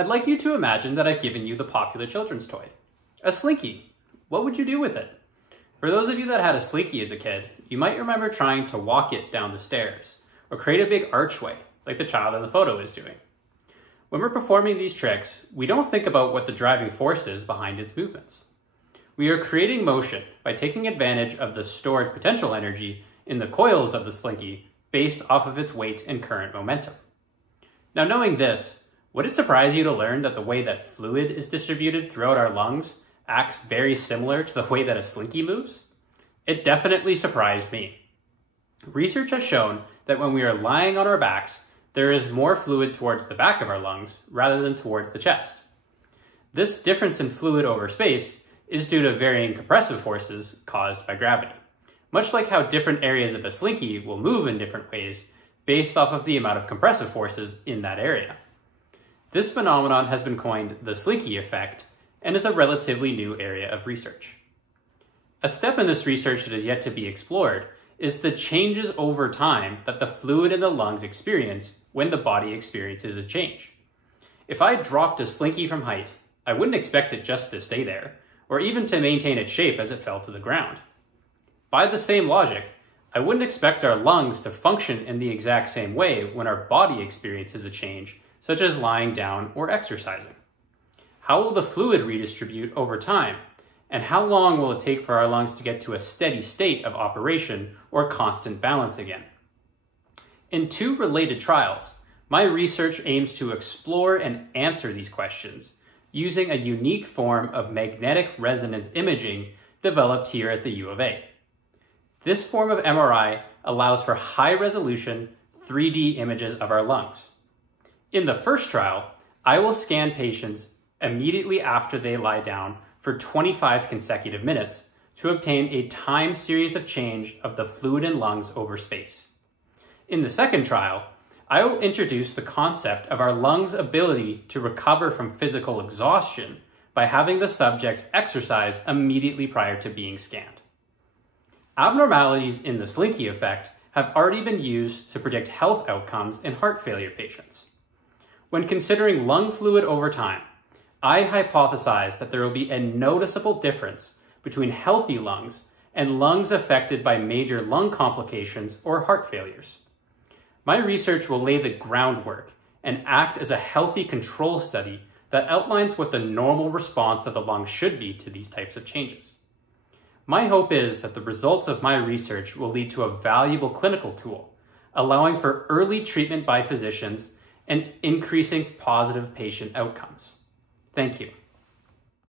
I'd like you to imagine that I've given you the popular children's toy, a Slinky. What would you do with it? For those of you that had a Slinky as a kid, you might remember trying to walk it down the stairs, or create a big archway, like the child in the photo is doing. When we're performing these tricks, we don't think about what the driving force is behind its movements. We are creating motion by taking advantage of the stored potential energy in the coils of the Slinky based off of its weight and current momentum. Now, knowing this, would it surprise you to learn that the way that fluid is distributed throughout our lungs acts very similar to the way that a Slinky moves? It definitely surprised me. Research has shown that when we are lying on our backs, there is more fluid towards the back of our lungs rather than towards the chest. This difference in fluid over space is due to varying compressive forces caused by gravity, much like how different areas of a Slinky will move in different ways based off of the amount of compressive forces in that area. This phenomenon has been coined the Slinky effect and is a relatively new area of research. A step in this research that is yet to be explored is the changes over time that the fluid in the lungs experience when the body experiences a change. If I dropped a Slinky from height, I wouldn't expect it just to stay there, or even to maintain its shape as it fell to the ground. By the same logic, I wouldn't expect our lungs to function in the exact same way when our body experiences a change, such as lying down or exercising. How will the fluid redistribute over time? And how long will it take for our lungs to get to a steady state of operation or constant balance again? In 2 related trials, my research aims to explore and answer these questions using a unique form of magnetic resonance imaging developed here at the U of A. This form of MRI allows for high-resolution 3D images of our lungs. In the first trial, I will scan patients immediately after they lie down for 25 consecutive minutes to obtain a time series of change of the fluid in lungs over space. In the second trial, I will introduce the concept of our lungs' ability to recover from physical exhaustion by having the subjects exercise immediately prior to being scanned. Abnormalities in the Slinky effect have already been used to predict health outcomes in heart failure patients. When considering lung fluid over time, I hypothesize that there will be a noticeable difference between healthy lungs and lungs affected by major lung complications or heart failures. My research will lay the groundwork and act as a healthy control study that outlines what the normal response of the lung should be to these types of changes. My hope is that the results of my research will lead to a valuable clinical tool, allowing for early treatment by physicians and increasing positive patient outcomes. Thank you.